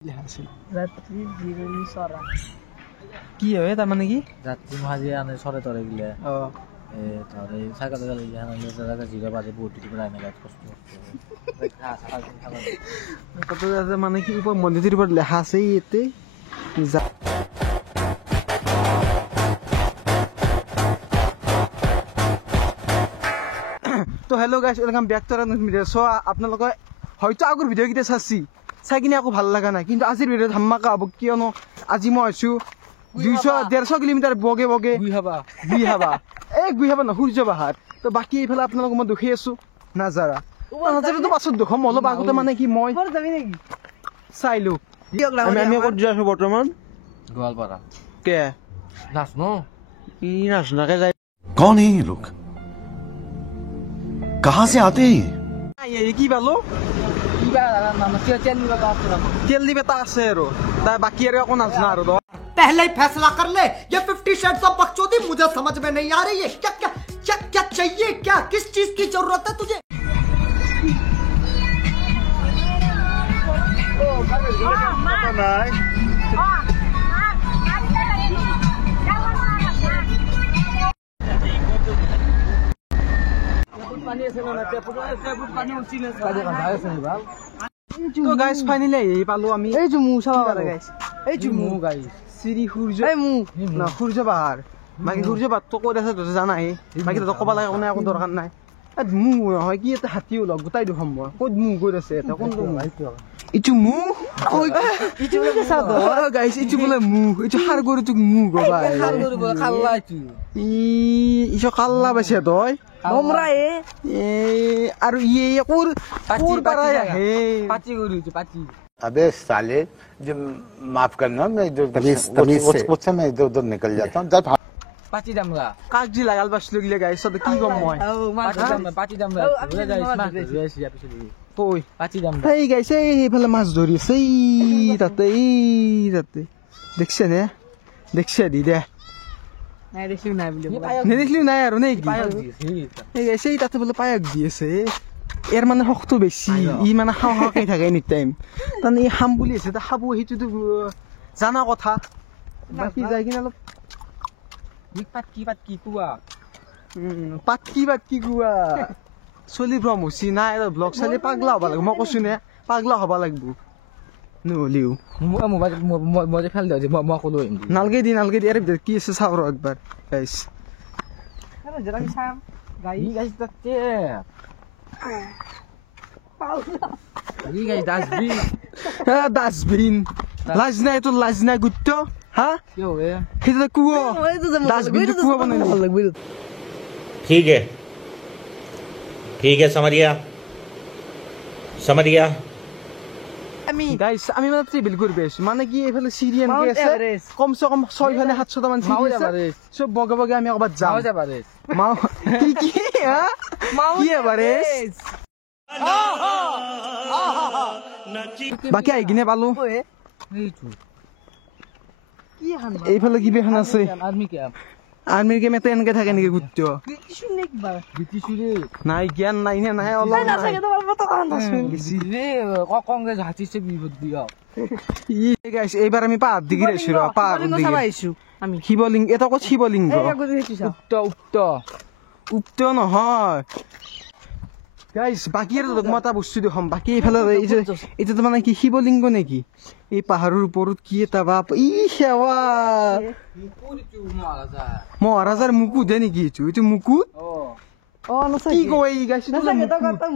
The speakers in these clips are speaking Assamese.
রাত্রি জিরনি সরা কি হয় তার মানে কি যাত্রী মহাজি আনে সরে তরে গিলে ও তাহলে সাইকেল গেলে হানা জিরো বাজে বহুত কিছু প্রায় মেলা কষ্ট কত মানে কি উপর মন্দিরের উপর লেখা আছে এতে তো hello' guys welcome back to another video' so' আপোনালোকে হয়তো আগৰ ভিডিঅ'কেইটা চাই কিনে একো ভাল লগা নাই কিন্তু আজিৰ ভিডিঅ'ত ধামাকা হ'ব কিয়নো আজি মই আছোঁ 200-150 কিলোমিটাৰ বগে গুইহাবা ন সূৰ্য পাহাৰ তো বাকী এইফালে আপোনালোকক মই দেখি আছোঁ নাজাৰা নাজাৰাটো পাছত দেখুৱাম অলপ আগতে মানে কি মই চাইলোঁ আমি ক'ত যাই আছোঁ বৰ্তমান গোৱালপাৰা কে নাচ ন ই নাচনাকে যায় कौन है ये लोग कहाँ से आते हैं এই কি পালো তেল দিবে তা আছে আৰু তাই বাকী আৰু একো নাজনা আৰু पहले ही फैसला कर ले ये 50 शेड्स ऑफ बकचोदी मुझे समझ में नहीं आ रही है क्या क्या क्या क्या चाहिए क्या किस चीज की जरूरत है तुझे তো গাইস ফাইনালি এই পালো আমি এই যে মু চাবা পারে গাইস এই যে মু গাইস শ্রী সূর্য এই মু না সূর্য পাহাড় বাকি সূর্য পাহাড় তো কত আছে তো জানাই বাকি তো কবা লাগে কোনো একো দরকার নাই মু হয় কি এটা হাতীও লগ গোটাই দেখম মই কত মু গৈ আছে এটা কোন ইচু মু ইচু বলে সাদ গাইস ইচু বলে মু ইচু হার গরু তুক মু গো ভাই হার গরু বলে খাল্লা ইচু খাল্লা বেছে দই তোমরা আর ইয়ে কোর পারা হে পাচি গরু পাচি अबे साले जब माफ करना मैं इधर मुझसे मैं इधर उधर निकल जाता हूँ जब পাচি দামরা কাগজি লাগাল বাসলো গিলে গাইস তো কি কম মই পাচি দামরা ঘুরে যাইস মাছ ধরে আসি পিছনে কই পাচি দামরা এই গাইস এইফালে মাছ ধরি আছে তাতে দেখছে নে দেখছে দি দে নাই দেখিও নাই বলি নেদেখলিও নাই আৰু নেকি এই গাইস এই তাতে বলে পায়ক দি আছে এর মানে শক্ত বেছি ই মানে খাওয়াকে থাকে এনি টাইম তান এই হাম বুলি আছে তা খাবো সেইটোতো জানা কথা বাকি যাই কিনে অলপ পাটকি কুয়া পাটকি গুৱা চলি ভ্ৰম হৈছি নাই ব্লগ চালি পাগলা হ'ব লাগিব মই কৈছোঁ নে পাগলা হ'ব লাগিব নহ'লেও মই ফেল দিওঁ মই ক'লো নালগে দি ইয়াৰ ভিতৰত কি আছে চাওঁ ৰ একবাৰ গাইছ গাইছ তাতে ডাষ্টবিন লাজ নাই তোৰ লাজ নাই গুত্ত হা সেইটো কুঁৱা ডাষ্টবিনটো কুঁৱা বনাই ভাল লাগিব ठीक है समझ गया গাইছ আমি মানে ট্ৰেভেল কৰি আছো মানে কি এইফালে চিৰিয়ান কি আছে কমসে কম 600-700 মান চিৰি আছে সব বগে আমি ক'ৰবাত যাম মাও কি হা কি এভাৰেজ বাকি আহি কিনে পালো এইফালে কি বেখন আছে আৰ্মিৰ গেম এটা এনেকে থাকে নেকি গুত্ত নাই জ্ঞান নাই নে নাই অলপ কংগ্রেস হাতিছে বিপদ দিয়া গাইস এইবাৰ আমি পাহাৰ দিগি আছো পাহাৰ চাবাইছো আমি শিৱলিংগ এটা ক'ত শিৱলিংগ উক্ত নহয় গাইস বাকি আৰু মই এটা বস্তু দেখম বাকি এইফালে এইটো মানে কি শিৱলিংগ নেকি এই পাহাৰৰ ওপৰত কি এটা বাপ ই সেৱা মহাৰাজাৰ মুকুট হে নেকি এইটো মুকুট কি কয় গাইস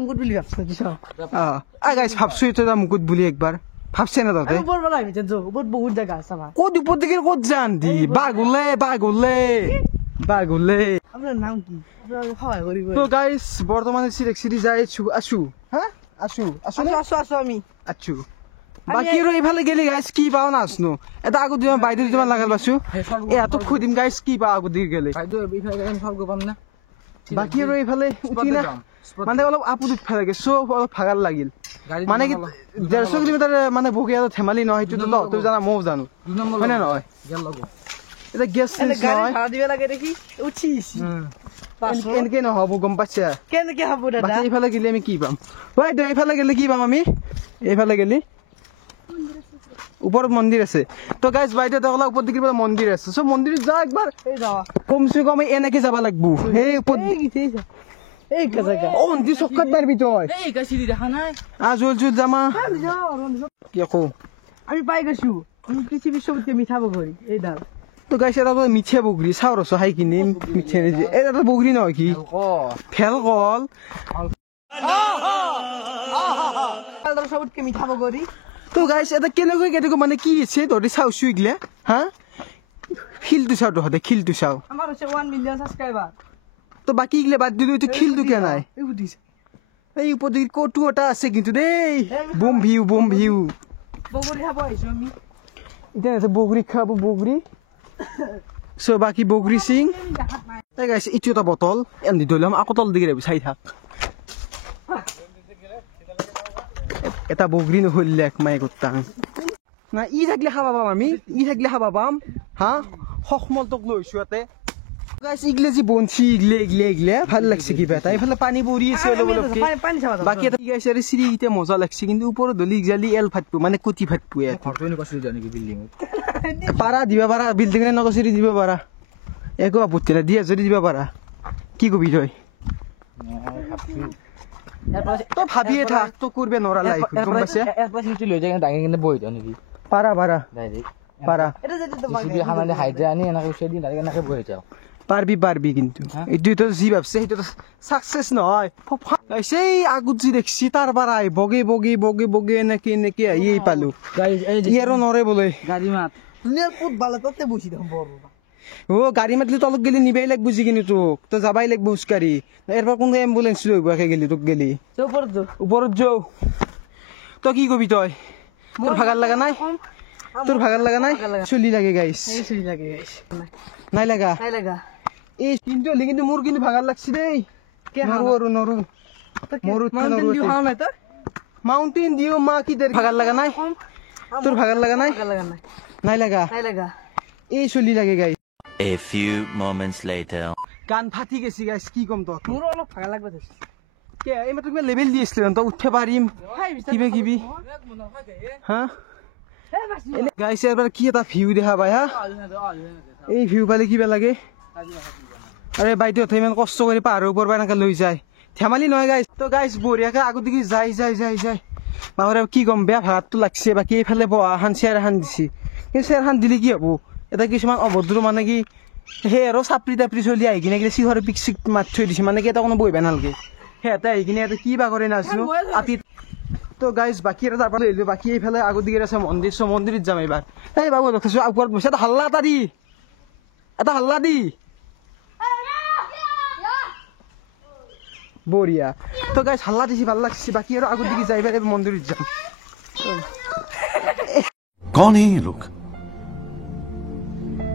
মুকুট বুলি ভাবছো গাইস ভাবছো এইটো এটা মুকুট বুলি একবাৰ ভাবছে না তহঁতে বহুত জায়গা আছে ক'ত ওপৰ দিকে ক'ত যান দি বাগলে আপনার নাম কি সহায় করিব তো গাইস বর্তমানে সিরি যাই আছো হ্যাঁ আছো আমি আছো বাকি আৰু এইফালে গেলি গাইস কি পাও না আসনো এটা আগত দিম বাইরে দিম লাগাল বাসু এত খুদিম গাইস কি পাও আগত দিকে গেলে বাইদো এইফালে সব গো পাম না বাকি আৰু এইফালে উঠি না মানে অলপ আপুত উঠা লাগে সব অলপ ভাগাৰ লাগিল মানে কি 150 কিলোমিটাৰ মানে বগিয়া ধেমালি নহয় সেইটো তো তুই জানা মও জানো হয় না নহয় গেল লগো এটা গ্যাস গাড়ি ভাড়া দিবে লাগে দেখি উঠিস এনেকে নহব গম পাইছা কেনেকে হব দাদা বাকি এইফালে গেলে আমি কি পাম ওই এইফালে গেলে কি পাম আমি এইফালে গেলে ওপৰত মন্দিৰ আছে তো গাইজ বাইদেউ দেখলা ওপৰত দেখি মন্দিৰ আছে চ' মন্দিৰত যা একবাৰ এই যাওয়া কমচে কম এনেকে যাব লাগব সেই ওপৰত এই কি এই যা এই কা জায়গা অ মন্দিৰ চকাত পাৰবি তই এই কা সিঁড়ি দেখা নাই জল জল জামা কি কো আমি পাই গেছো আমি কৃষি বিশ্ববিদ্যালয় মিঠা বগৰী এই ডাল তো গাইছ এটা মিঠা বগৰী চাও ৰছ খাই কিনি মিঠা নিজে এটা বগৰী নহয় কি ফেল কল ডাল সবতকে মিঠা বগৰী তো গাইছ এটা কেনেকৈ মানে কি আছে তহঁতি চাওছো ইগলে হা খিলটো চাও তহঁতে খিলটো চাও আমাৰ হৈছে 1 মিলিয়ন সাবস্ক্রাইবার তো বাকী ইগলে বাদ দিলো এইটো খিলটো কিয় নাই এই বুদিছে এই ওপৰত কটু এটা আছে কিন্তু দেই বুম ভিউ বগৰী খাব আহিছো আমি এতিয়া আছে বগৰী খাব বগৰী চ' বাকী বগৰী সিং এই গাইছ ইটো এটা বটল এনে ধৰিলাম আকৌ তল দিগি চাই থাক এটা বগৰী নহ'লে এক মাই গোটাং না ই থাকিলে খাবা পাম আমি ই থাকিলে খাবা পাম হা সখমল তোক লৈছো ইয়াতে গাইছ ইগলে যি বঞ্চি ইগলে ভাল লাগছে কিবা এটা এইফালে পানী পৰি আছে অলপ অলপকে পানী চাবা বাকী এটা গাইছ আৰু চিৰি এতিয়া মজা লাগছে কিন্তু ওপৰত দলি জালি এল ফাটবো মানে কুটি ফাটবো ইয়াত পাৰা দিবা পাৰা বিল্ডিং নক চিৰি দিব পাৰা একো আপত্তি নাই দিয়া যদি দিব পাৰা কি কবি তই তই ভাবিয়ে থাক তই কৰবে নৰা লাইফ গম পাইছে লৈ যায় ডাঙি কিনে বহি দিওঁ নেকি পাৰা পাৰা এটা যেতে তো জেচিবি খানালে হাইড্ৰা আনি এনেকৈ উঠাই দিম ডাইৰেক্ট এনেকৈ বহি যাওঁ পাৰবি কিন্তু এইটো যি ভাবছে সেইটো চাকচেছ নহয় সেই আগত যি দেখছি তাৰ পৰা বগে এনেকে আহি পালো ই আৰু নৰে বোলে গাড়ী মাত দুনিয়াৰ ক'ত বালা তাতে বসি দেখোন বৰ অ গাড়ী মাতিলে তলত গেলি নিবাই লাগব যি কিনি তোক তই যাবাই লাগব খোজকাঢ়ি এৰপৰা কোনো এম্বুলেঞ্চ লৈ আহিবাকে গেলি তোক গেলি ওপৰত যাও তই কি কবি তই তোৰ ভাগাৰ লগা নাই চলি লাগে গাইছ এই চলি লাগে গাইছ নাই লাগা এই কিন্তু মোৰ কিন্তু ভাগাৰ লাগছি দেই নৰো মাউন্টেন দিও মা কি দেৰি ভাগাৰ লগা নাই তোৰ ভাগাৰ লগা নাই নাই লাগা এই চলি লাগে গাইছ A few moments later. গান ফাটি গেছি গাইছ কি কম তই মোৰো অলপ ভাগা লাগব ধৰিছে কে এই মাত্ৰ কিবা লেভেল দি আছিলে তই উঠে পাৰিম কিবি হা গাইছ এবাৰ কি এটা ভিউ দেখা পাই হা এই ভিউ পালে কিবা লাগে আৰে বাইদেউহঁতে ইমান কষ্ট কৰি পাহাৰৰ ওপৰৰ পৰা এনেকে লৈ যায় ধেমালি নহয় গাইছ তো গাইছ বঢ়িয়াকে আগত দেখি যায় বাহৰে কি কম বেয়া ভাতটো লাগছে বাকী এইফালে বহা এখন চেয়াৰ এখন দিছে কিন্তু চেয়াৰখন দিলে কি হ'ব এটা কিছুমান অভদ্ৰ মানে কি সেই আৰু চাপৰি তাপৰি চলি আহি কিনে চিহৰ পিক চিক মাতি থৈ দিছে মানে কি এটা কোনো বহিব নালাগে সিহঁতে আহি কিনে ইয়াতে কি বা কৰে নাজানো আতি তো গাইজ বাকী এটা তাৰ পৰা লৈ আহিলো বাকী এইফালে আগত দিকে আছে মন্দিৰত যাম এইবাৰ এই বাবু দেখিছো ওপৰত বহি এটা হাল্লা দি বঢ়িয়া তো গাইজ হাল্লা দিছি ভাল লাগছে বাকী আৰু আগত দিকে যাই এইবাৰ মন্দিৰত যাম कौन है ये लोग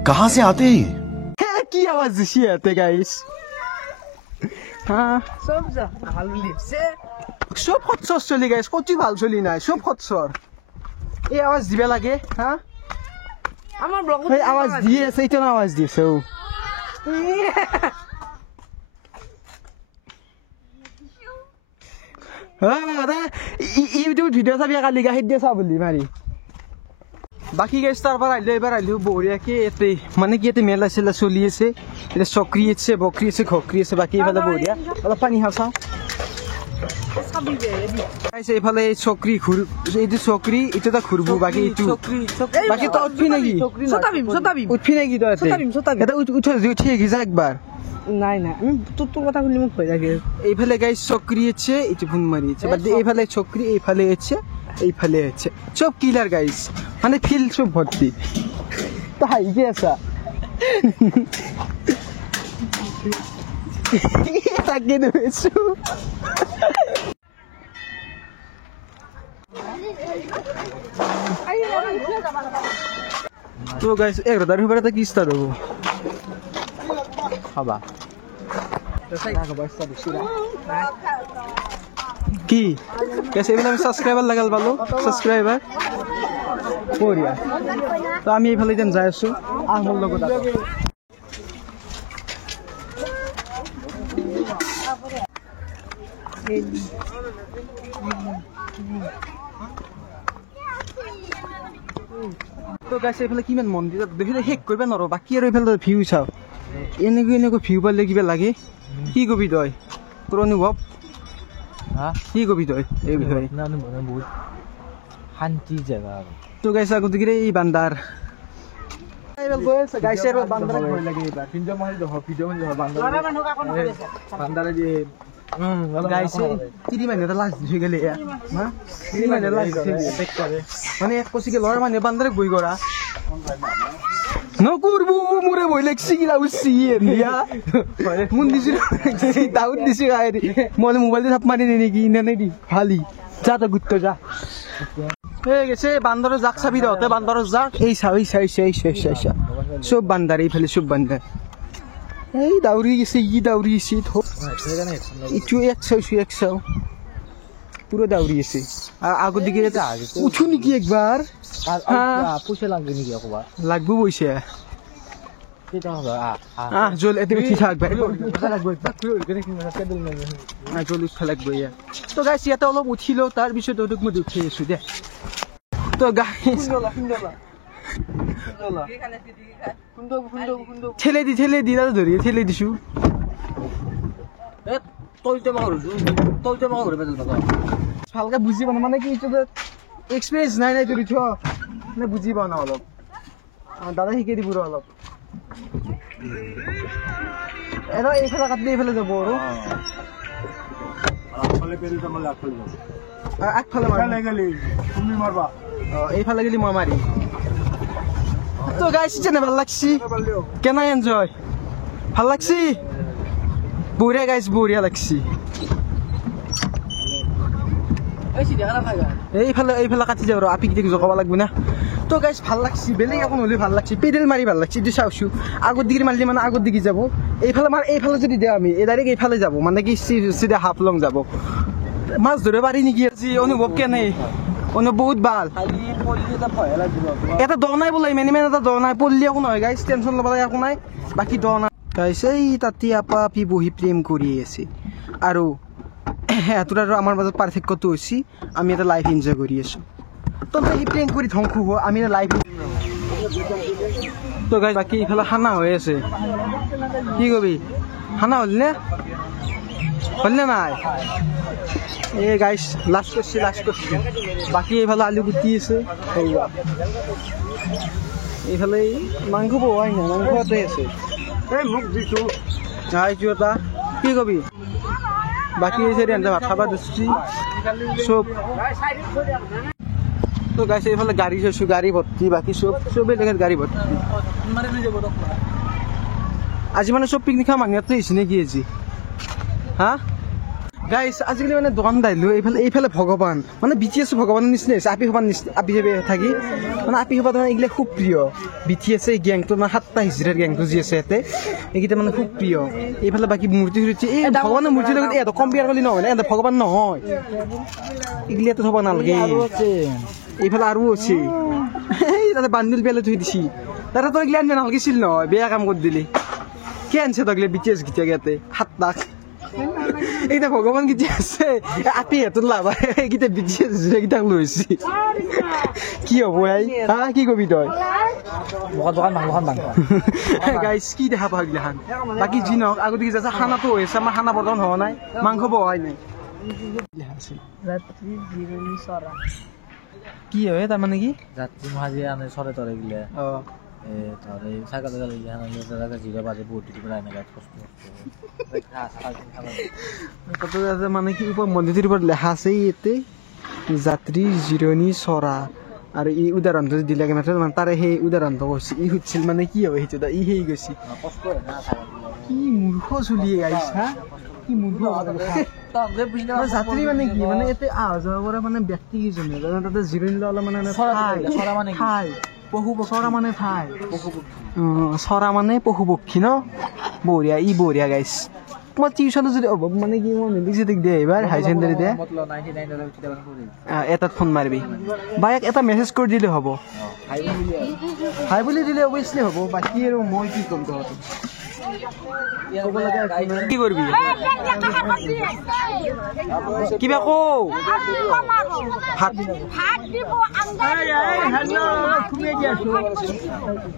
कहां से आते हैं ये? কি আৱাজ দিছি ইয়াতে গাইজ হা সব যা ভালো লিখছে সব খচ্চৰ চলি গাইছ কতি ভাল চলি নাই সব খচ্চৰ এই আৱাজ দিবা লাগে হা আমাৰ ব্লগত এই আৱাজ দিয়ে আছে এইটো আৱাজ দি আছে ইউটিউব ভিডিঅ' চাবি কালি গাখীৰ দিয়ে চা বুলি মাৰি বাকী গাইছ তাৰ পৰা এইবাৰ আহিলো বঢ়িয়াকে ইয়াতে মানে কি ইয়াতে মেলা চেলা চলি আছে এতিয়া চকৰি আছে বকৰি আছে ঘকৰি আছে বাকী এইফালে বঢ়িয়া অলপ পানী খাওঁ চাওঁ এইফালে চকৰি এইটো চকৰি এইটো এটা ঘূৰবো বাকী এইটো বাকী তই উঠবি নেকি উঠবি নেকি তই এটা উঠি আহি যা একবাৰ নাই তোৰ কথা শুনি মোক ভয় লাগে এইফালে গাইছ চকৰি আছে এইটো ফোন মাৰি আছে বাদ এইফালে চকৰি এইফালে আছে সব কিলার গাইস মানে ফিল সব ভর্তি তাই কি আছা তাকে দেছো তো গাইস 11 ফেব্রুয়ারি থেকে স্টার্ট হবো খাবা কি कैसे এইফালে আমি সাবস্ক্রাইবার লাগাল পালো সাবস্ক্রাইবার বঢ়িয়া তো আমি এইফালে যেন যাই আছো মোৰ লগত তো গাইছ এইফালে কিমান মন্দিৰ দেখিলে শেষ কৰিব নোৱাৰো বাকী আৰু এইফালে ভিউ চাওঁ এনেকুৱা ভিউ পালে কিবা লাগে কি কবি তই তোৰ অনুভৱ কি কবি তই এই বিষয়ে বহুত শান্তি জেগা আৰু তো গাইছ গতিকে এই বান্দাৰ গাইছে আৰু বান্দাৰ ভয় লাগে এইবাৰ বান্দাৰে দিয়ে গাইছে তিনি মানুহ এটা লাজ দি গেলে তিনি মানুহ লাজ মানে এক কচিকে ল'ৰা মানুহে বান্দাৰে বহি কৰা নকৰবো মোৰে ভয় লাগছি কিলা উঠছি দিয়া মন দিছো দাউদ দিছো মই মোবাইলতে থাপ মাৰি নেকি নে দি ভালি যা তই গুত্ত যা এই গেছে বান্দৰৰ জাক চাবি দহতে বান্দৰৰ জাক এই চাও এই চাই চব বান্দাৰ এইফালে চব বান্দাৰ এই দাউৰি গেছে দাউৰি গেছে ইটো এক চাও পুরো দাউরি আছে আগর দিকে উঠু নাকি একবার পয়সা লাগবে নাকি একবার লাগবো পয়সা জল এতে উঠি থাকবে জল উঠা লাগবে তো গাইছ ইয়াতে অলপ উঠিলো তাৰ পিছত তোক মই উঠি আছো দে তো গাইছ ঠেলে দি দাদা ধৰি ঠেলে দিছো ভালকে বুজি পোৱা মানে কি এক্সপিৰিয়েঞ্চ নাই তোৰ মানে বুজি পোৱা নাই অলপ দাদা শিকাই দিব অলপ এইফালে কাটিলে এইফালে যাব আৰু আগফালে এইফালে গেলি মই মাৰি তো গাইছ যেনে ভাল লাগছি কেনে এনজয় ভাল লাগছি বঢ়িয়া গাইছ বঢ়িয়া লাগছি এইফালে কাটি যাওঁ আৰু আপিক দেখি জকাব লাগব না তো গাইছ ভাল লাগছি বেলেগ একো নহ'লে ভাল লাগছি পেডেল মাৰি ভাল লাগছি এইটো চাওছো আগত দিগি মাৰিলে মানে আগত দিগি যাব এইফালে যদি দিওঁ আমি ডাইৰেক্ট এইফালে যাব মানে কি চিধা হাফলং যাব মাছ ধৰিব পাৰি নেকি আজি অনুভৱ কেনে অনুভৱ বহুত ভাল এটা দ নাই বোলে ইমান এটা দ নাই পল্লি একো নহয় গাইছ টেনশ্যন ল'ব লাগে একো নাই বাকী দ নাই গাইছ এই তাতে আপি বহি প্ৰেম কৰি আছে আৰু এটোৰ আৰু আমাৰ মাজত পাৰ্থক্যটো হৈছে আমি এটা লাইফ এনজয় কৰি আছো তো সি প্ৰেম কৰি ধ্বংস হ'ব আমি লাইফ তো গাইছ বাকী ইফালে খানা হৈ আছে কি কবি খানা হ'ল নে নাই এই গাইছ লাষ্ট করছি বাকি এইফালে আলু গুটি আছে এইফালে মাংস বহাই নাই মাংসতে আছে এটা কি কবি বাকি ভাত খাবা দিচ্ছি সব তো গাইছে এইফালে গাড়ী চাইছো গাড়ী ভৰ্তি বাকি চবেই দেখাত গাড়ী ভৰ্তি আজি মানে চব পিকনিক খোৱা মানুহ আহিছে নেকি আজি হা গাইছ আজিকালি মানে দোকান দাইলো এইফালে ভগৱান মানে BTS ভগৱানৰ নিচিনা হৈছে আপি থাকি মানে আপি সভা মানে এইগিলা খুব প্ৰিয় BTS এই গেংটো মানে 7টা হিজৰাৰ গেংটো যি আছে ইয়াতে এইকেইটা মানে খুব প্ৰিয় এইফালে বাকী মূৰ্তি এই ভগৱানৰ মূৰ্তিৰ লগত এটো কম্পেয়াৰ কৰিলে নহয় এটো ভগৱান নহয় এইগিলাটো থব নালাগে এইফালে আৰু আছে এই তাতে বান্দিল পেলাই থৈ দিছি তাতে তই এইগিলা আনিব নালাগিছিল নহয় বেয়া কাম কৰি দিলি কি আনছে তই BTS গীতা ইয়াতে 7টা এইটা ভগৱান গীতা আছে আপি হেতুন লাভ এইকেইটা BTS গীতাক লৈছি কি হ'ব কি কবি তই গাইছ কি দেখা পাওঁ এইগিলাখান বাকী যি নহওক আগতে কি যাচ্ছে খানাটো হৈ আছে আমাৰ খানা বৰ্তমান হোৱা নাই মাংস বহাই নাই কি হয় তাৰমানে কি যাত্ৰী মহাজি আনে চৰে তৰে গিলে তাহলে সাইকেল গেলে জায়গা জিরো বাজে বটি টিপে আইনা গাছ কষ্ট কত আছে মানে কি উপর মন্দিরের উপর লেখা আছে এতে যাত্রী জিৰণি চৰা আৰু এই উদাহৰণটো দিলে কেনে মানে তাৰে সেই উদাহৰণটো কৈছে ই সুধিছিল মানে কি হ'ব সেইটো ই সেই গৈছে কি মূৰ্খ চলিয়ে গাইছ হা কি মূৰ্খ যাত্ৰী মানে কি মানে এতে অহা যোৱা কৰা মানে ব্যক্তি কিজনে তাতে জিৰণি ল'লে মানে চৰা মানে ঠাই চৰা মানে ঠাই চৰা মানে পশু পক্ষী ন বঢ়িয়া বঢ়িয়া গাইছ মই টিউচনত যদি অভাৱ মানে কি মই মেডিচিটিক দিয়ে এইবাৰ হাই ছেকেণ্ডেৰী দিয়ে এটাত ফোন মাৰিবি বা এটা মেছেজ কৰি দিলে হ'ব হাই বুলি দিলে অৱশ্যে হ'ব বাকী আৰু মই কি ক'ম তহঁতক কি কৰবি কিবা কো ভাত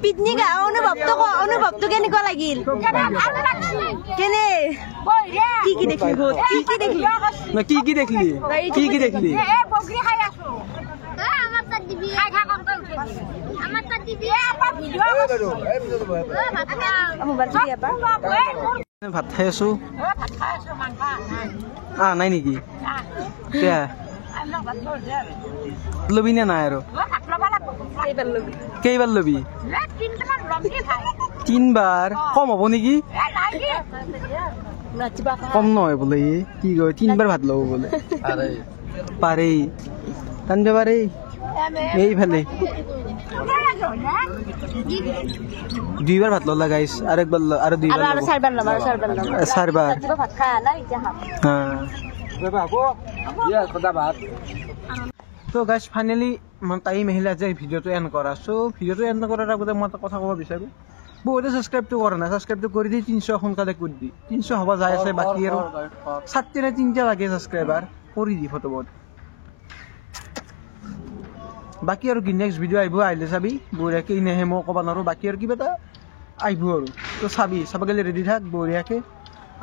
পিকনিক অনুভৱটো কেনেকুৱা লাগিল কেনে কি কি দেখলি কি দেখলি কি দেখলি ভাত খাই আছো নাই নেকি লবি নে নাই আৰু কেইবাৰ লবি 3 বাৰ কম হ'ব নেকি কম নহয় বোলে কি কয় 3 বাৰ ভাত ল'ব বোলে পাৰে টানিব পাৰে এইফালে 2 বাৰ ভাত ল'লা গাইছ আৰু একবাৰ আৰু 2 বাৰ 4 বাৰ তো গাইছ ফাইনেলি মই টাইম আহিলে যে ভিডিঅ'টো এণ্ড কৰা চ' ভিডিঅ'টো এণ্ড কৰাৰ আগতে মই এটা কথা ক'ব বিচাৰোঁ বহুতে ছাবস্ক্ৰাইবটো কৰা নাই ছাবস্ক্ৰাইবটো কৰি দি 300 সোনকালে কৰি দি 300 হ'ব যাই আছে বাকী আৰু 3টা লাগে ছাবস্ক্ৰাইবাৰ কৰি দি ফটোবত বাকী আৰু কি নেক্সট ভিডিঅ' আহিব আহিলে চাবি বঢ়িয়াকৈ এনেহে মই ক'ব নোৱাৰোঁ বাকী আৰু কিবা এটা আহিব আৰু তো চাব গ'লে ৰেডি থাক বঢ়িয়াকৈ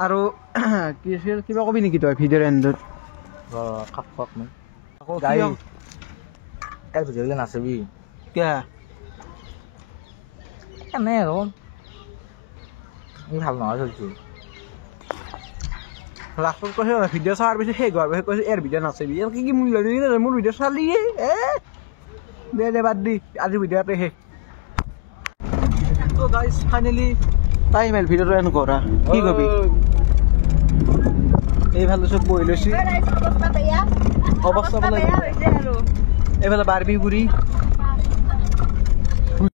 আৰু কি আছিল কিবা কবি নেকি তই ভিডিঅ'ৰ এণ্ডত নাচিবি কিয় এনে আৰু ভাল নহয় চলিছো লাষ্টত কৈছে ভিডিঅ' চোৱাৰ পিছত শেষ হোৱাৰ পিছত কৈছে এৰ ভিডিঅ' নাচাবি ইয়াৰ কি মূল্য নিদিলে মোৰ ভিডিঅ' চালিয়ে দে বাদ দি আজি ভিডিঅ'তে শেষ তো গাইজ ফাইনেলি টাইম আহিল ভিডিঅ'টো এণ্ড কৰা কি কবি এইফালে চব বহি লৈছে অৱস্থা এইফালে বাৰ্বি বুঢ়ী